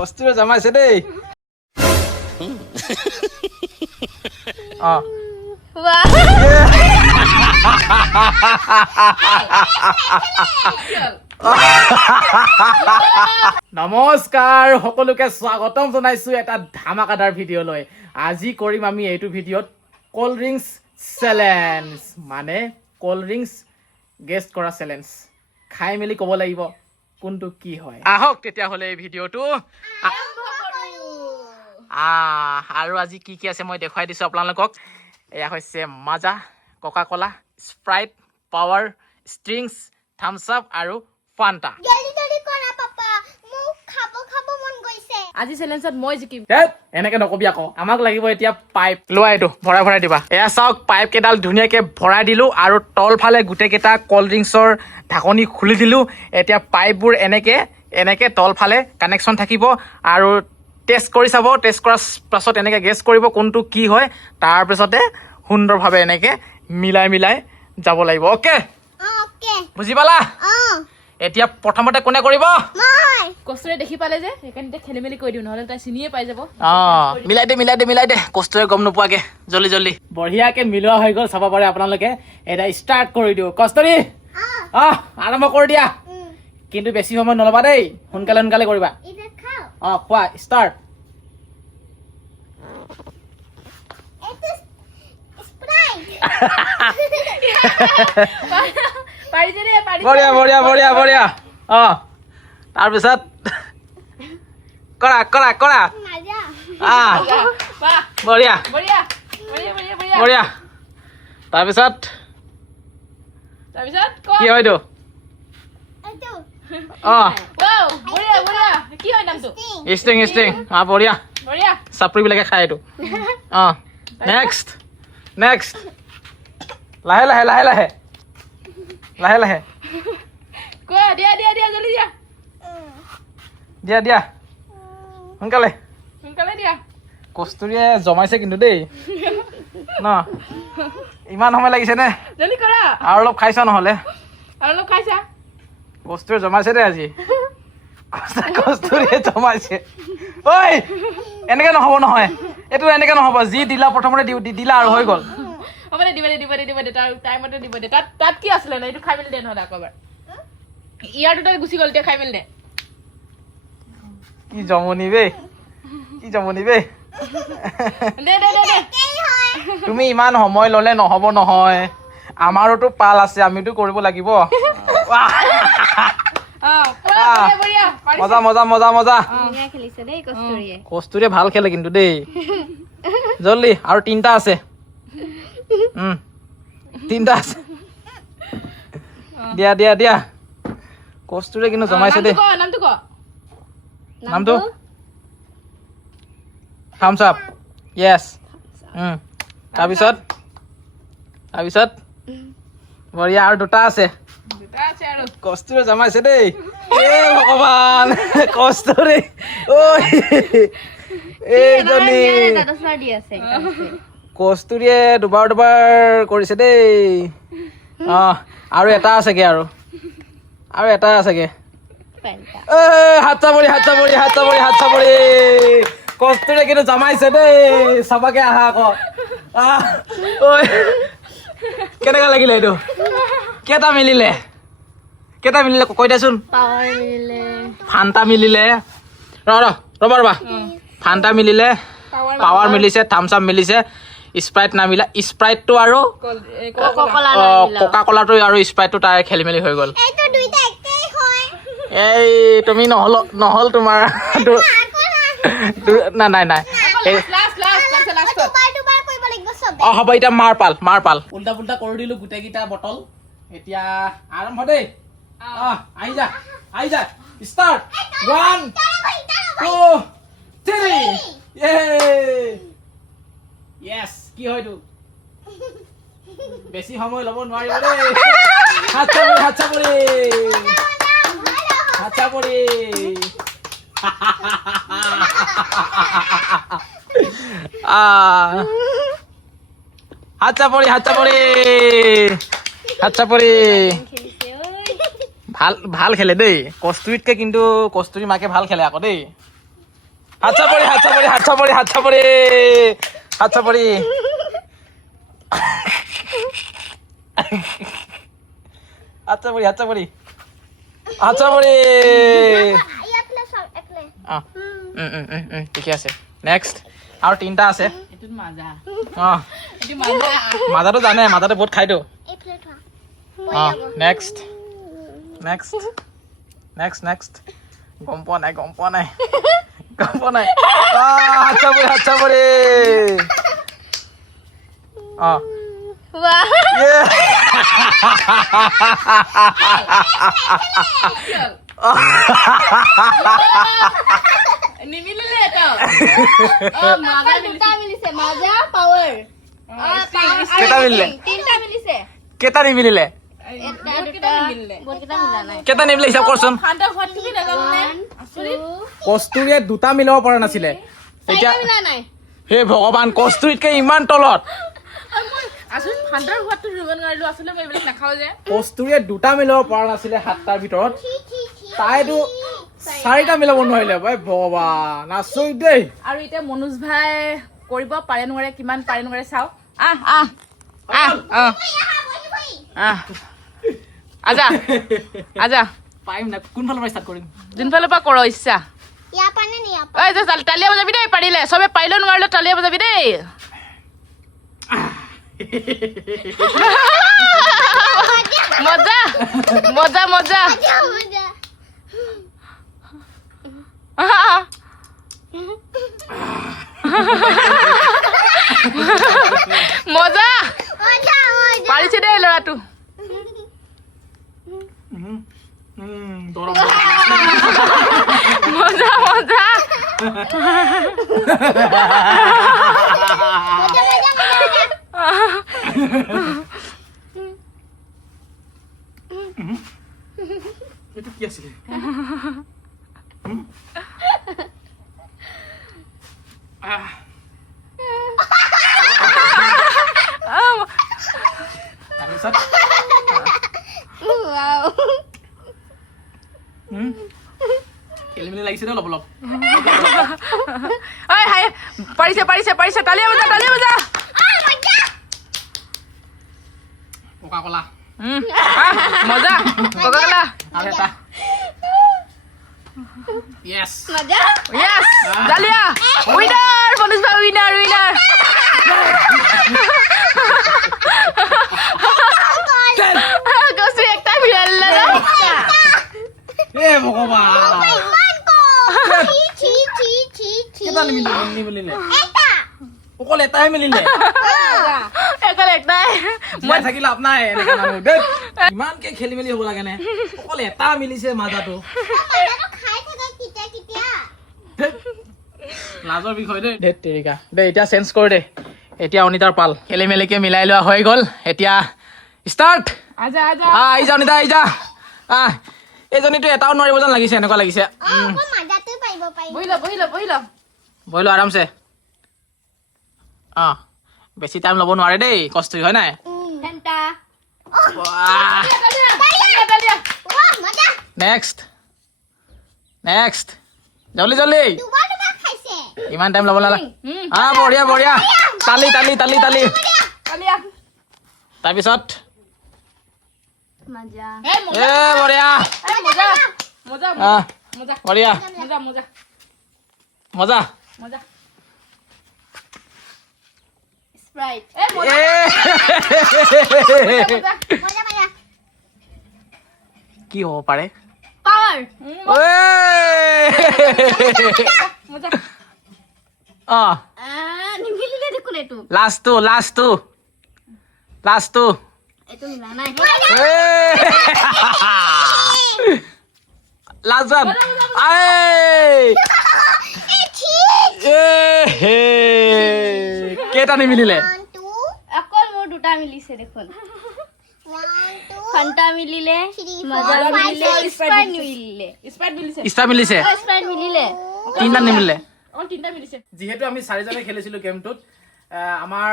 কষ্টুৰে জমাইছে দেই নমস্কাৰ সকলোকে স্বাগতম জনাইছো এটা ধামাকাদাৰ ভিডিঅ'লৈ আজি কৰিম আমি এইটো ভিডিঅ'ত কোল্ড ড্ৰিংকছ চেলেঞ্জ মানে কোল্ড ড্ৰিংকছ গেষ্ট কৰা চেলেঞ্জ খাই মেলি ক'ব লাগিব কোনটো কি হয় আহক তেতিয়াহ'লে এই ভিডিঅ'টো আৰু আজি কি কি আছে মই দেখুৱাই দিছোঁ আপোনালোকক এয়া হৈছে Maaza Coca Cola Sprite power strings Thums Up আৰু ফান্টা আজি চেলেঞ্জত মই জিকিম এনেকে নকবি আকৌ আমাক লাগিব এতিয়া পাইপ লোৱা এইটো ভৰাই ভৰাই দিবা এয়া চাওক পাইপ কেইডাল ধুনীয়াকে ভৰাই দিলো আৰু তলফালে গোটেইকেইটা কল্ড ড্ৰিংকছৰ ঢাকনি খুলি দিলো এতিয়া পাইপবোৰ এনেকে তলফালে কানেকশ্যন থাকিব আৰু টেষ্ট কৰি চাব টেষ্ট কৰাৰ পাছত এনেকে গেছ কৰিব কোনটো কি হয় তাৰপিছতে সুন্দৰভাৱে এনেকে মিলাই যাব লাগিব অ'কে বুজি পালা এতিয়া প্ৰথমতে কোনে কৰিব কষ্টৰে দেখি পালে যে সেইকাৰণে খেলি মেলি কৰি দিওঁ নহ'লে তাই চিনিয়ে পাই যাব মিলাই দে কষ্টৰে গম নোপোৱাকে জল্দি বঢ়িয়াকে মিলোৱা হৈ গ'ল চাব পাৰে আপোনালোকে এতিয়া ষ্টাৰ্ট কৰি দিওঁ কষ্টৰি আৰম্ভ কৰি দিয়া কিন্তু বেছি সময় নল'বা দেই সোনকালে কৰিবা খোৱা ষ্টাৰ্ট বঢ়িয়া তাৰপিছত কৰা বঢ়িয়া তাৰপিছত কি হয়তো ষ্টিং বঢ়িয়া চাপৰিবিলাকে খাই এইটো নেক্সট লাহে দিয়া সোনকালে কষ্টুৰিয়ে জমাইছে কিন্তু দেই ন ইমান সময় লাগিছে নে আৰু অলপ খাইছা নহ'লে কষ্টুৰিয়ে জমাইছে দেই আজি কষ্টুৰিয়ে জমাইছে ঐ এনেকে নহ'ব নহয় এইটো এনেকে নহ'ব যি দিলা প্ৰথমতে দিলা আৰু হৈ গ'ল তাত কি আছিলে ন এইটো খাই মেলি দে নহ'লে আকৌ এবাৰ ইয়াৰটো তাই গুচি গ'ল এতিয়া খাই মেলি দে কি জমনি বে তুমি ইমান সময় ল'লে নহ'ব নহয় আমাৰোতো পাল আছে আমিতো কৰিব লাগিব মজা কষ্টুৰিয়ে ভাল খেলে কিন্তু দেই জল্দি আৰু তিনিটা আছে দিয়া কষ্টুৰিয়ে কিন্তু জমাইছে দেই নামটো থামছ আপ য়েছ তাৰপিছত বঢ়িয়া আৰু দুটা আছে কষ্টুৰিয়ে জমাইছে দেই ভগৱান কষ্টুৰি এইজনী কষ্টুৰিয়ে দুবাৰ কৰিছে দেই আৰু এটা আছেগে আৰু এটা আছেগে হাত চাপৰি কষ্টুৰিয়ে কিন্তু জমাইছে দেই চাবাকে আহা আকৌ কেনেকা লাগিলে এইটো কেইটা মিলিলে কৈ দেচোন ফান্টা মিলিলে ৰ'বা ফান্টা মিলিলে পাৱাৰ মিলিছে থামছ আপ মিলিছে স্প্ৰাইট নামিলা স্প্ৰাইটটো আৰু কোকা কোলাটো আৰু স্প্ৰাইটটো তাৰ খেলি মেলি হৈ গ'ল এই তুমি নহ'ল তোমাৰ নাই হ'ব এতিয়া মাৰ পাল উল্টা পুল্টা কৰি দিলো গোটেইকেইটা বটল এতিয়া আৰম্ভ দেই আহি যা ষ্টাৰ্ট 1 2 3 য়েছ কি হয়তো বেছি সময় ল'ব নোৱাৰিব দেই হাত চাপৰি হাত চাপৰি ভাল খেলে দেই কষ্টুৰিতকে কিন্তু কষ্টুৰি মাকে ভাল খেলে আকৌ দেই হাত চাপৰি হাত চাপৰি হাত চাপৰি হাত চাপৰি হাত চাপৰি হাত চাপৰি হাত চাপৰি হাত চাপৰি ঠিকে আছে নেক্সট আৰু তিনিটা আছে এইটোত মাজা অঁ এইটো মাজা মাজাটো জানে মাজাটো বহুত খাইতো অঁ নেক্সট নেক্সট নেক্সট নেক্সট গম পোৱা নাই গম পোৱা নাই গম পোৱা নাই হাত চাপৰি হাত চাপৰি অঁ নিমিলিলে এটা মাজা দুটা মিলিছে মাজা পাৱাৰ কেইটা মিলিলে কেইটা নিমিলিলে এটা দুটা বহুতকেইটা মিলা নাই কেইটা নিমিলে হিচাপ কৰচোন ফান্টা ফাট তুমি নাজানো নে কস্তুৰীয়ে দুটা মিলাব পৰা নাছিলে এতিয়া মিলা নাই হে ভগৱান কস্তুৰীতকে ইমান তলত আচলতে ফান্টাৰ সোৱাদটো ধৰিব নোৱাৰিলো আচলতে মই এইবিলাক নাখাওঁ যে কস্তুৰীয়ে দুটা মিলাব পৰা নাছিলে সাতটাৰ ভিতৰত তাইতো চাৰিটা মিলাব নোৱাৰিলে ভাই ভগৱান আচৰিত দেই আৰু এতিয়া মনোজ ভাই কৰিব পাৰে নোৱাৰে কিমান পাৰে নোৱাৰে চাওঁ আহ আহ আহ আহ আহ আজা আজা পাৰিম না কোনফালৰ পৰা ষ্টাৰ্ট কৰিম যোনফালৰ পৰা কৰ ইচ্ছা ইয়াৰ পানে নি ইয়াৰ ঐ যে তালিয়া বজাবি দেই পাৰিলে চবে পাৰিলে নোৱাৰিলে তালিয়া বজাবি দেই মজা মজা মজা মজা পাৰিছে দেই ল'ৰাটো মজা মজা এইটো কি আছিলে তাৰপিছত খেলি মেলি লাগিছে দে অলপ অলপ ঐ হাই পাৰিছে পাৰিছে পাৰিছে তালিয়া বজা তালিয়া বজা পকা কলা মজা ককাকলা আৰু এটা য়েছ য়েছ তালিয়া উইনাৰ মনোজ ভাই উইনাৰ উইনাৰ কচু একটা মিলালে না হে ভগৱান কেইটা নিমিলিলে অকল এটাই মিলিলে অকল একটাই মই থাকি লাভ নাই এনেকে মানুহ দেই ইমানকে খেলি মেলি হ'ব লাগে নে অকল এটা মিলিছে মাজাটো লাজৰ বিষয় দেই ধেত তেৰিকা দেই এতিয়া চেঞ্জ কৰ দে এতিয়া অনিতাৰ পাল খেলি মেলিকে মিলাই লোৱা হৈ গ'ল এতিয়া ষ্টাৰ্ট আজা আজা আহি যা অনিতা আহি যা এইজনীটো এটাও নোৱাৰিব যেন লাগিছে এনেকুৱা লাগিছে বহিল বহিল বহিল বহিলো আৰামছে বেছি টাইম ল'ব নোৱাৰে দেই কষ্ট হয় নাই নেক্সট নেক্সট জলদি জলদি ইমান টাইম ল'ব নালাগে বঢ়িয়া বঢ়িয়া তালি তালি তালি তালি তাৰপিছত এ বঢ়িয়া মজা মজা মজা বঢ়িয়া মজা মজা মজা মজা স্প্ৰাইট এ মজা মজা কি হ'ব পাৰে পাৱাৰ মজা নিমিলিলে দেখোন এইটো লাষ্টটো লাষ্টটো লাষ্টটো এইটো মিলা নাই লাজত কেইটা নিমিলিলে অকল মোৰ দুটা মিলিছে দেখোন ফান্টা মিলিলে মাজা মিলিলে স্প্ৰাইট মিলিলে স্পাইট মিলিছে ষ্টাৰ মিলিছে স্প্ৰাইট মিলিলে তিনিটা নিমিলিলে অ তিনটা মিলিছে যিহেতু আমি চাৰিজনে খেলিছিলো গেমটোত আমাৰ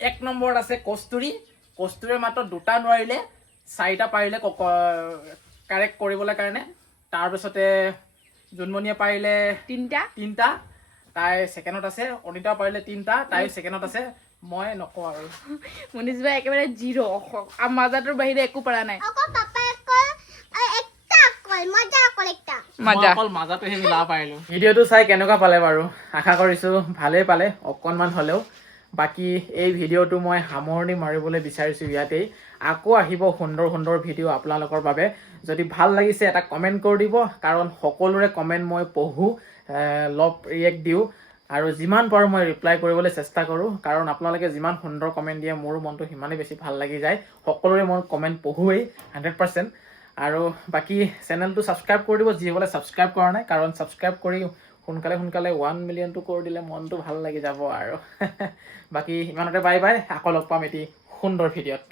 1 নম্বৰত আছে কস্তুৰী কস্তুৰীয়ে মাত্ৰ দুটা নোৱাৰিলে চাৰিটা পাৰিলে কাৰেক্ট কৰিবলৈ কাৰণে তাৰপিছতে জোনমণিয়ে পাৰিলে তিনটা তিনিটা তাই ছেকেণ্ডত আছে, অনিতা পাৰিলে 3টা, তাই ছেকেণ্ডত আছে, মই নকওঁ আৰু। মনীষ ভাই একেবাৰে 0 মাজাটোৰ বাহিৰে একো পৰা নাই আকৌ পাপাই অকল একটা অকল মজা অকল একটা মই অকল মাজাটোহে মিলাব পাৰিলো। ভিডিঅ'টো চাই কেনেকুৱা পালে বাৰু? আশা কৰিছো ভালেই পালে অকণমান হ'লেও। বাকী এই ভিডিঅ'টো মই সামৰণি মাৰিবলৈ বিচাৰিছো ইয়াতেই। আকৌ আহিব সুন্দৰ সুন্দৰ ভিডিঅ' আপোনালোকৰ বাবে। যদি ভাল লাগিছে এটা কমেণ্ট কৰি দিব, কাৰণ সকলোৰে কমেণ্ট মই পঢ়োঁ, লভ ৰিয়েক্ট দিওঁ, আৰু যিমান পাৰোঁ মই ৰিপ্লাই কৰিবলৈ চেষ্টা কৰোঁ, কাৰণ আপোনালোকে যিমান সুন্দৰ কমেণ্ট দিয়ে মোৰো মনটো সিমানেই বেছি ভাল লাগি যায়। সকলোৰে মই কমেণ্ট পঢ়োৱেই 100%। আৰু বাকী চেনেলটো ছাবস্ক্ৰাইব কৰি দিব যিসকলে ছাবস্ক্ৰাইব কৰা নাই, কাৰণ ছাবস্ক্ৰাইব কৰি সোনকালে 1 মিলিয়নটো কৰি দিলে মনটো ভাল লাগি যাব আৰু। বাকী ইমানতে বাই বাই, আকৌ লগ পাম এটি সুন্দৰ ভিডিঅ'ত।